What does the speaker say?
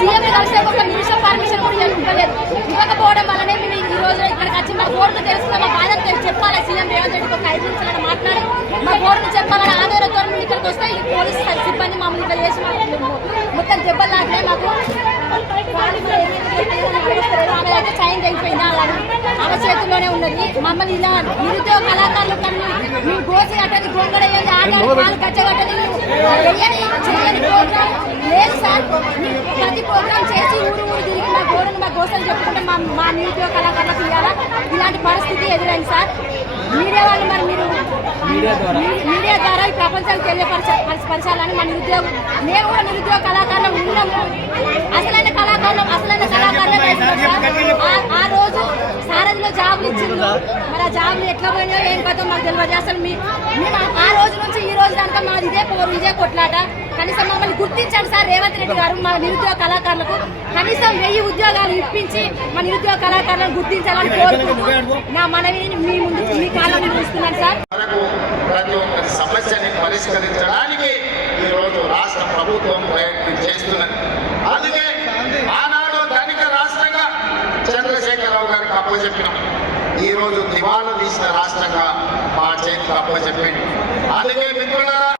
CM కలిసే ఒక నిమిషం పర్మిషన్ కూడా ఇవ్వలేదు. ఇవ్వకపోవడం వల్లనే మేము ఈ రోజు ఇక్కడికి వచ్చి మా బోర్డు తెలుసుకున్న మా బాధ చెప్పాలి సీఎం రేవంత్ రెడ్డికి ఒక ఐదు నిమిషాలు మాట్లాడి? మా బోర్డుని చెప్పాలని ఆందోళనతో మేము ఇక్కడికి వస్తే ఈ పోలీస్ సిబ్బంది మమ్మల్ని ఇక్కడ చేసి మొత్తం దెబ్బలు లాగినాయి మాకు. ఆమె అయితే చైన్ తెగిపోయింది? ఆమె చేతుల్లోనే ఉన్నది. మమ్మల్ని ఇలా నిరుద్యోగ కళాకారులు కన్నా మేము గోసి కట్టది గొంగడ ఆడాలి పాలు కట్టగట్టది చెయ్యని లేదు సార్. మేము ప్రతి ప్రోగ్రామ్ చేసి ఊరు ఊరు తిరిగి మా గోడను మా గోసలు చెప్పుకుంటే మా మా నిరుద్యోగ కళాకారులకు ఇవ్వాలా ఇలాంటి పరిస్థితి ఎదురైంది సార్. మీడియా వాళ్ళు మరి మీరు మీడియా ద్వారా. మీ- ఈ ప్రపంచానికి తెలియపరచ పరచాలని మన నిరుద్యోగం మేము కూడా నిరుద్యోగ కళాకారులు ఉన్నాము. అసలైన కళాకారులు అసలైన కళాకారులే. ఆ- రోజు సారథిలో జాబులు ఇచ్చిండ్రు. మరి ఆ జాబులు ఎట్లా పోయినాయో ఏం కథో మాకు తెలియదు అసలు మీ మేము ఆ- రోజు నుంచి ఈ రోజు దాకా మాది ఇదే పోరు ఇదే కొట్లాట. కనీసం మమ్మల్ని గుర్తించండి సార్ రేవంత్ రెడ్డి గారు మా నిరుద్యోగ కళాకారులకు. కనీసం వెయ్యి ఉద్యోగాలు ఇప్పించి మా నిరుద్యోగ కళాకారులను గుర్తించాలని కోరుకుంటూ నా మనవిని మీ ముందు మీ కాలం చూస్తున్నాను సార్. ప్రతి ఒక్క సమస్యని పరిష్కరించడానికి ఈరోజు రాష్ట్ర ప్రభుత్వం ప్రయత్నం చేస్తున్నది. అందుకే ఆనాడు ధనిక రాష్ట్రంగా చంద్రశేఖరరావు గారికి అప్పచెప్పినాం ఈ రోజు దివాలా తీసిన రాష్ట్రంగా మా చేతికి అప్పచెప్పింది అందుకే మిత్రులారా